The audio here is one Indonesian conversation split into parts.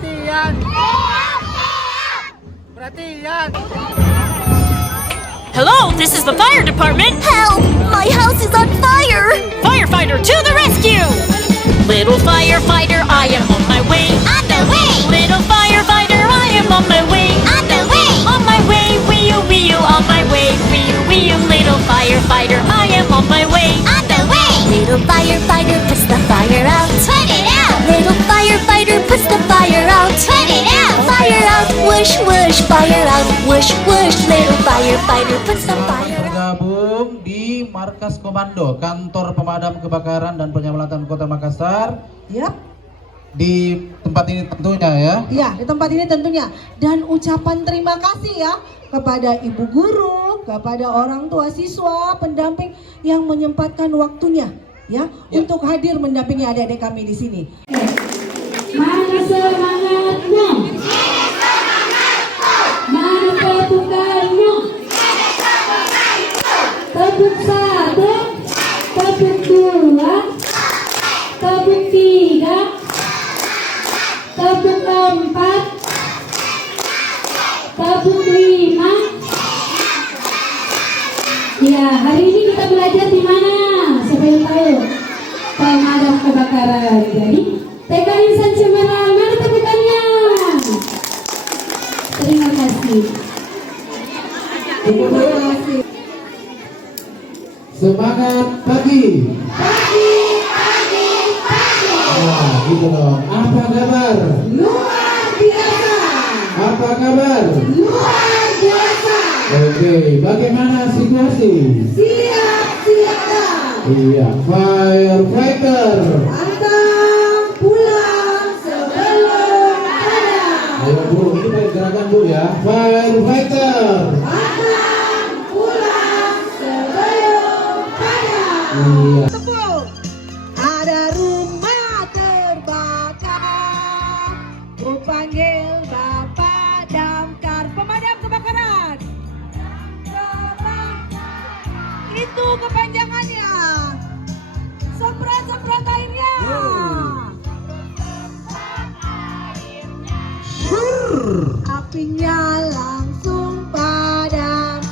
Perhatian. Perhatian. Hello, this is the fire department. Help! My house is on fire! Firefighter to the rescue! Little firefighter, I am on my way. On the way! Little firefighter, I am on my way. On the way! On my way, wee-oo, on my way. Wee-oo, little firefighter, I am on my way. On the way! Little firefighter puts the fire out. Put it out! Little firefighter puts the fire out. Put it out! Fire out! Whoosh, whoosh! Fire out! Whoosh, whoosh! Little firefighter puts the fire out. Bergabung di Markas Komando Kantor Pemadam Kebakaran dan Penyelamatan Kota Makassar. Yap. Di tempat ini tentunya ya. Iya, di tempat ini tentunya. Dan ucapan terima kasih ya kepada ibu guru, kepada orang tua siswa, pendamping yang menyempatkan waktunya ya untuk hadir mendampingi adik-adik kami di sini. Mana semangatnya? Mana kebukannya? Tepuk satu, tepuk dua, tepuk tiga, tepuk empat, tepuk lima. Ya, hari ini kita belajar di mana? Siapa yang tahu? Pemadam kebakaran. Jadi, TK Insan Cemerlang, mana tepukannya? Terima kasih. Terima kasih. Semangat pagi. Pagi, pagi, pagi. Wah, gitu dong. Apa kabar? Luar biasa. Apa kabar? Luar biasa. Oke, bagaimana situasi? Siap, siaga. Iya, firefighter. Pantang pulang sebelum padam. Ayo Bu, ini baik gerakan Bu ya. Firefighter. Pantang pulang sebelum padam. Iya. Tepuk. Ada rumah terbakar. Ku panggil Bapak Damkar Pemadam Kebakaran. Itu kepanjangannya. Semprot-semprot airnya. Apinya langsung padam.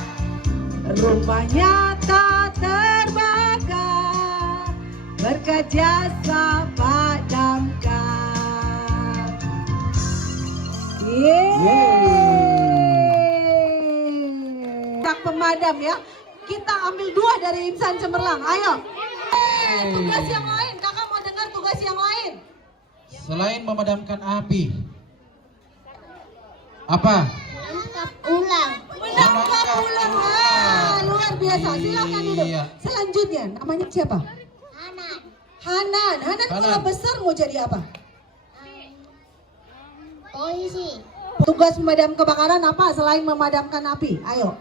Rumahnya tak terbakar berkat jasa Pak Damkar. Tak pemadam ya. Kita ambil 2 dari Insan Cemerlang. Ayo. Tugas yang lain. Kakak mau dengar tugas yang lain. Selain memadamkan api, apa? Menangkap ulang. Menangkap ulang. Wah, luar biasa. Silakan duduk. Iya. Selanjutnya, namanya siapa? Anak. Hanan. Hanan kalau Hanan. besar mau jadi apa? Polisi. Tugas pemadam kebakaran apa selain memadamkan api? Ayo.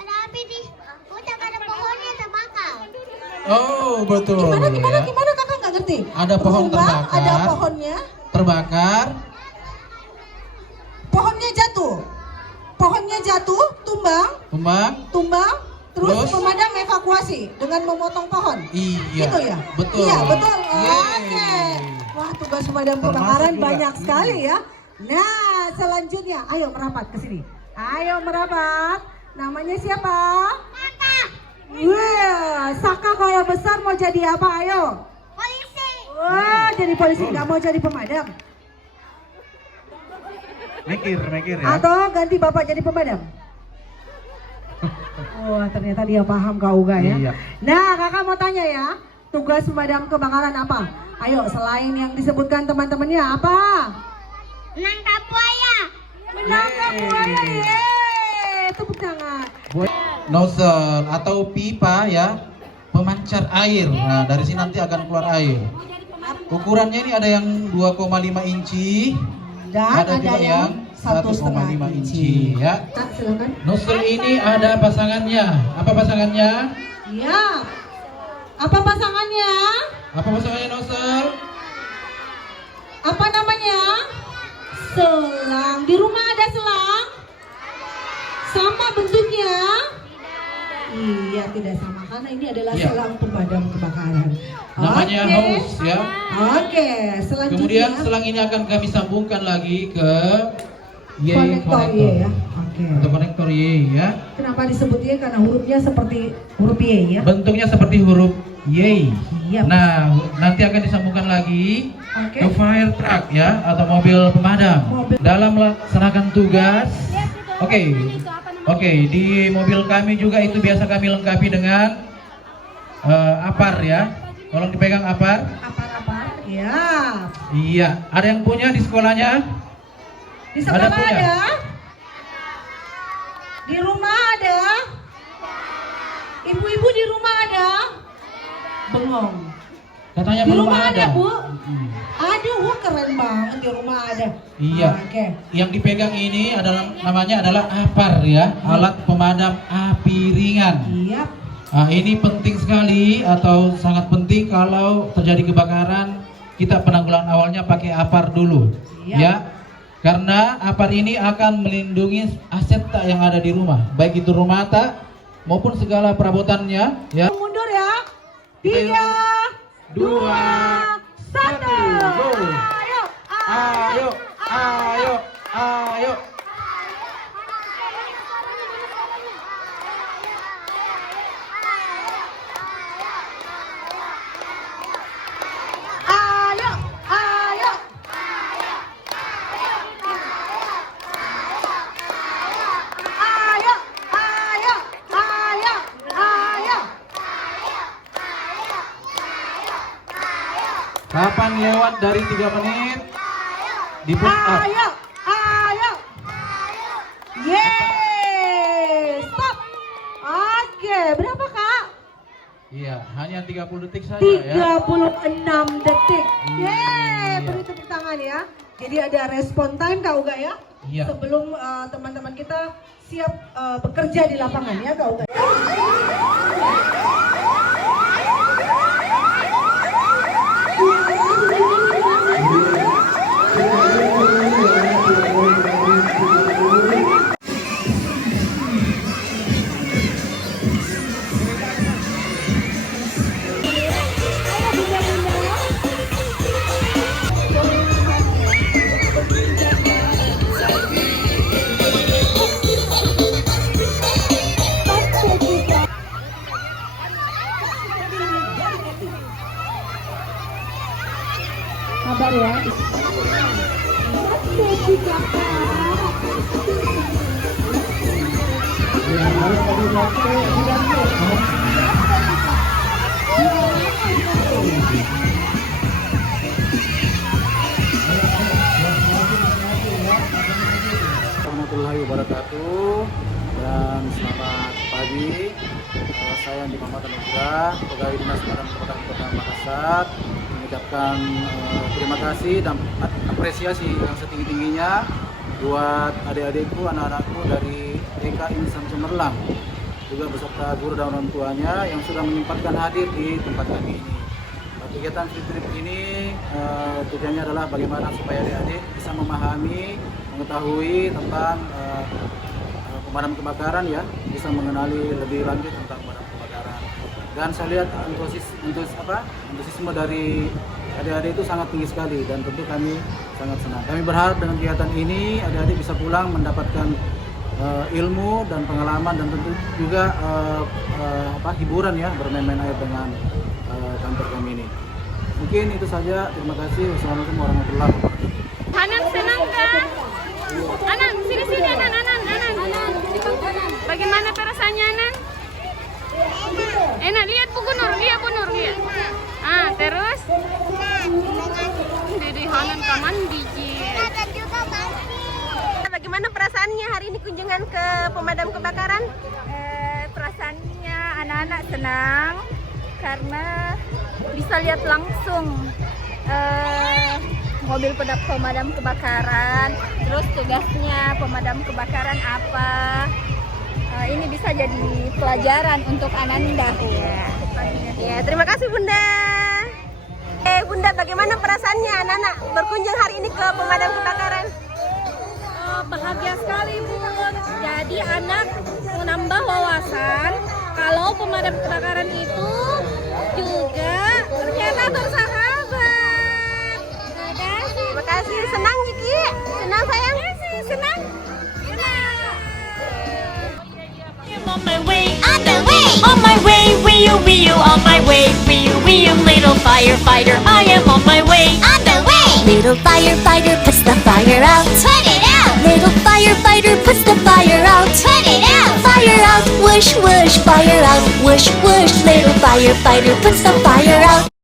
Ada api di hutan, ada pohonnya terbakar. Oh, betul. Gimana ya. kakak nggak ngerti? Ada pohon Tumbang, terbakar. ada pohonnya. Terbakar. Pohonnya jatuh. Pohonnya jatuh, tumbang, terus Terus? pemadam evakuasi dengan memotong pohon. Iya. Gitu ya? Betul. Iya, betul. Yeay. Oke. Wah, tugas pemadam Termasuk kebakaran juga. banyak sekali ya. Nah, selanjutnya ayo merapat ke sini. Ayo merapat. Namanya siapa? Saka. Wah, Saka kalau besar mau jadi apa? Ayo. Polisi. Wah, jadi polisi, nggak mau jadi pemadam. Mikir ya. Atau ganti bapak jadi pemadam. Wah, ternyata dia paham Kak Uga ya. Iya. Nah, kakak mau tanya ya, tugas pemadam kebakaran apa? Ayo, selain yang disebutkan teman-temannya apa? Menangkap buaya. Menangkap buaya, yeay! Tepuk tangan. Nozzle atau pipa ya, pemancar air. Nah, dari sini nanti akan keluar air. Ukurannya ini ada yang 2,5 inci, Dan ada juga yang 1,5 inci ya. Kak, silakan. Nozzle ini ada pasangannya. Apa pasangannya? Iya. Apa pasangannya? Apa pasangannya nozzle? Apa namanya? Selang. Di rumah ada selang? Sama bentuknya? Iya, tidak sama karena ini adalah Iya. selang pemadam kebakaran. Namanya Oke. hose ya. Oke, selanjutnya Kemudian selang ini akan kami sambungkan lagi ke Y konektor konektor. Y ya. Oke. Atau konektor Y ya. Kenapa disebut Y? Karena hurufnya seperti huruf Y ya. Bentuknya seperti huruf Y. Iya. Nah, nanti akan disambungkan lagi Oke. ke fire truck ya, atau mobil pemadam. Dalam melaksanakan tugas. Oke, di mobil kami juga itu biasa kami lengkapi dengan apar ya. Tolong dipegang apar. Apar-apar. Ya. Iya, ada yang punya di sekolahnya? Di sekolah punya? ada. Di rumah ada. Ibu-ibu di rumah ada. Bengong. Katanya Di belum rumah ada, Bu. Mm. Aduh, wah, keren banget di rumah ada. Iya. Oke. Yang dipegang ini namanya adalah apar ya, alat pemadam api ringan. Iya. Nah, ini penting sekali atau sangat penting kalau terjadi kebakaran, kita penanggulangan awalnya pakai apar dulu. Iya. Ya. Karena apar ini akan melindungi aset tak yang ada di rumah, baik itu rumah tak maupun segala perabotannya ya. Mundur ya. 3, 2, 1. Go. Ayo. Ayo, ayo, ayo. Ayo. Ayo. Ayo. Ayo. Ayo. Ayo. Kapan lewat dari 3 menit? Di push up. Ayo. Ayo. Yeay. Stop. Oke, berapa, Kak? Iya, hanya 30 detik saja ya. 36 detik. Iya. Yeay, beri tepuk tangan ya. Jadi ada respon time Kak Uga ya. Iya. Sebelum teman-teman kita siap bekerja di lapangan ya Kak Uga. Kabar ya. Warahmatullahi wabarakatuh dan selamat pagi. Saya Andi Muhammad Anugrah, pegawai Dinas Pemadam Kebakaran Kota Makassar, mengucapkan terima kasih dan apresiasi yang setinggi-tingginya buat adik-adikku, anak-anakku dari TK Insan Cemerlang, juga beserta guru dan orang tuanya yang sudah menyempatkan hadir di tempat kami ini. Kegiatan field trip ini tujuannya adalah bagaimana supaya adik-adik bisa memahami, mengetahui tentang pemadam kebakaran ya, bisa mengenali lebih lanjut tentang pemadam kebakaran. Dan saya lihat antusiasme dari adik-adik itu sangat tinggi sekali dan tentu kami sangat senang. Kami berharap dengan kegiatan ini adik-adik bisa pulang mendapatkan ilmu dan pengalaman dan tentu juga hiburan ya, bermain-main air dengan kantor kami ini. Mungkin itu saja. Terima kasih. Wassalamualaikum warahmatullahi wabarakatuh. Hanan senang kah? Anan, sini Anan. Bagaimana perasaannya Anan? Enak, lihat Bu Nur, lihat. Terus? Jadi Hanan kaman dikit. Bagaimana perasaannya hari ini kunjungan ke pemadam kebakaran? Perasaannya anak-anak senang karena bisa lihat langsung mobil pemadam kebakaran, terus tugasnya pemadam kebakaran apa. Ini bisa jadi pelajaran untuk Ananda. Ya, terima kasih Bunda. Bunda, bagaimana perasaannya anak-anak berkunjung hari ini ke pemadam kebakaran? Bahagia sekali Bun. Jadi anak menambah wawasan kalau pemadam kebakaran itu juga ternyata bersahabat. On my way, On the way. on my way, wee you, on my way, wee you, little firefighter, I am on my way. On the way. Little firefighter puts the fire out. Put it out. Little firefighter puts the fire out. Put it out. Fire out. Whoosh whoosh. Fire out. Whoosh whoosh. Little firefighter puts the fire out.